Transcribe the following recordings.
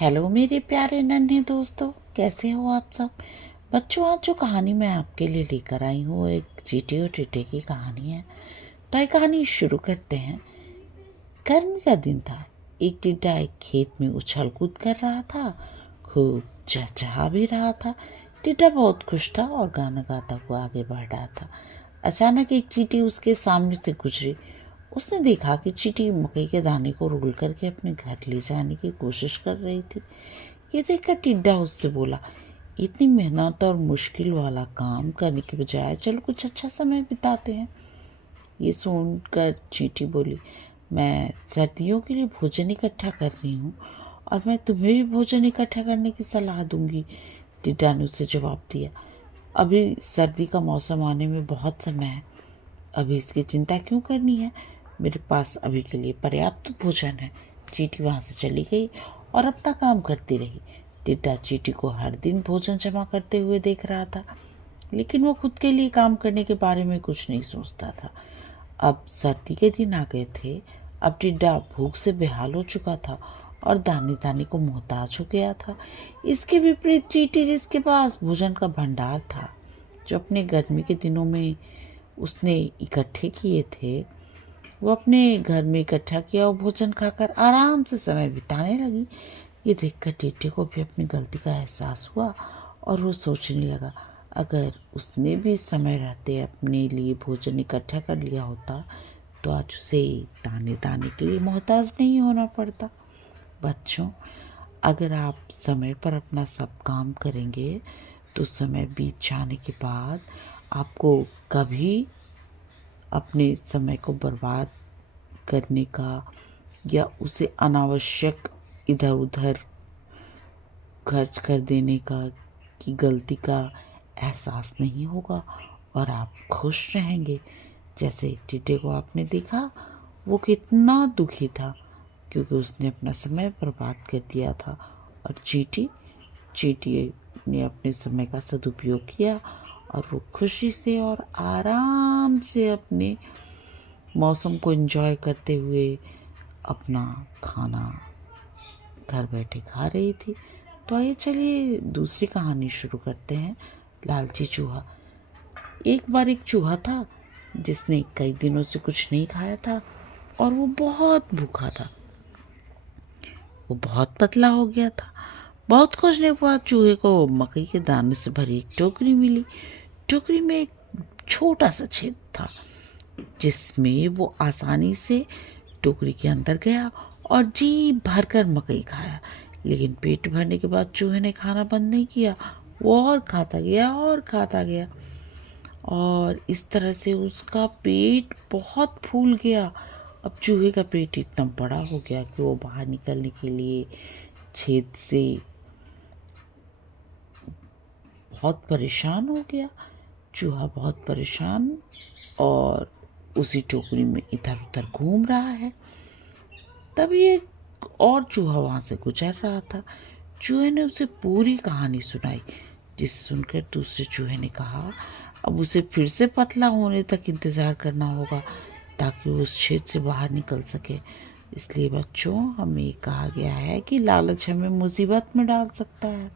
Hello मेरे प्यारे नन्हे दोस्तों, कैसे हो आप सब। बच्चों, आज जो कहानी मैं आपके लिए लेकर आई हूँ एक चींटी और टिड्डे की कहानी है। तो ये कहानी शुरू करते हैं। गर्मी का दिन था। एक टिड्डा एक खेत में उछल कूद कर रहा था, खूब चहचहा भी रहा था। टिड्डा बहुत खुश था और गाना गाता हुआ आगे बढ़ रहा था। अचानक एक चींटी उसके सामने से गुजरी। उसने देखा कि चींटी मकई के दाने को रोल करके अपने घर ले जाने की कोशिश कर रही थी। ये देखकर टिड्डा उससे बोला, इतनी मेहनत और मुश्किल वाला काम करने के बजाय चलो कुछ अच्छा समय बिताते हैं। ये सुनकर चींटी बोली, मैं सर्दियों के लिए भोजन इकट्ठा कर रही हूँ और मैं तुम्हें भी भोजन इकट्ठा करने की सलाह दूंगी। टिड्डा ने उसे जवाब दिया, अभी सर्दी का मौसम आने में बहुत समय है। अभी इसकी चिंता क्यों करनी है, मेरे पास अभी के लिए पर्याप्त भोजन है। चींटी वहाँ से चली गई और अपना काम करती रही। टिड्डा चींटी को हर दिन भोजन जमा करते हुए देख रहा था, लेकिन वो खुद के लिए काम करने के बारे में कुछ नहीं सोचता था। अब सर्दी के दिन आ गए थे। अब टिड्डा भूख से बेहाल हो चुका था और दाने दाने को मोहताज हो गया था। इसके विपरीत चींटी, जिसके पास भोजन का भंडार था, जो अपने गर्मी के दिनों में उसने इकट्ठे किए थे, वो अपने घर में इकट्ठा किया और भोजन खाकर आराम से समय बिताने लगी। ये देखकर टिड्डे को भी अपनी गलती का एहसास हुआ और वो सोचने लगा, अगर उसने भी इस समय रहते अपने लिए भोजन इकट्ठा कर लिया होता तो आज उसे दाने दाने के लिए मोहताज नहीं होना पड़ता। बच्चों, अगर आप समय पर अपना सब काम करेंगे तो समय बीत जाने के बाद आपको कभी अपने समय को बर्बाद करने का या उसे अनावश्यक इधर उधर खर्च कर देने का की गलती का एहसास नहीं होगा और आप खुश रहेंगे। जैसे टिड्डे को आपने देखा, वो कितना दुखी था क्योंकि उसने अपना समय बर्बाद कर दिया था। और चींटी चींटी ने अपने समय का सदुपयोग किया और वो खुशी से और आराम से अपने मौसम को एंजॉय करते हुए अपना खाना घर बैठे खा रही थी। तो आइए चलिए दूसरी कहानी शुरू करते हैं। लालची चूहा। एक बार एक चूहा था जिसने कई दिनों से कुछ नहीं खाया था और वो बहुत भूखा था। वो बहुत पतला हो गया था। बहुत खोजने के बाद चूहे को मकई के दाने से भरी एक टोकरी मिली। टोकरी में एक छोटा सा छेद था जिसमें वो आसानी से टोकरी के अंदर गया और जी भरकर मकई खाया। लेकिन पेट भरने के बाद चूहे ने खाना बंद नहीं किया। वो और खाता गया और खाता गया और इस तरह से उसका पेट बहुत फूल गया। अब चूहे का पेट इतना बड़ा हो गया कि वो बाहर निकलने के लिए छेद से बहुत परेशान हो गया। चूहा बहुत परेशान और उसी टोकरी में इधर उधर घूम रहा है। तभी एक और चूहा वहां से गुजर रहा था। चूहे ने उसे पूरी कहानी सुनाई, जिसे सुनकर दूसरे चूहे ने कहा, अब उसे फिर से पतला होने तक इंतजार करना होगा ताकि वो उस छेद से बाहर निकल सके। इसलिए बच्चों, हमें कहा गया है कि लालच हमें मुसीबत में डाल सकता है।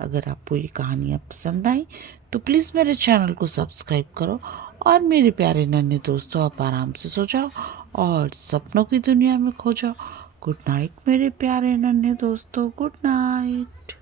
अगर आपको ये कहानियाँ पसंद आई तो प्लीज़ मेरे चैनल को सब्सक्राइब करो और मेरे प्यारे नन्हे दोस्तों, आप आराम से सो जाओ और सपनों की दुनिया में खो जाओ। गुड नाइट मेरे प्यारे नन्हे दोस्तों, गुड नाइट।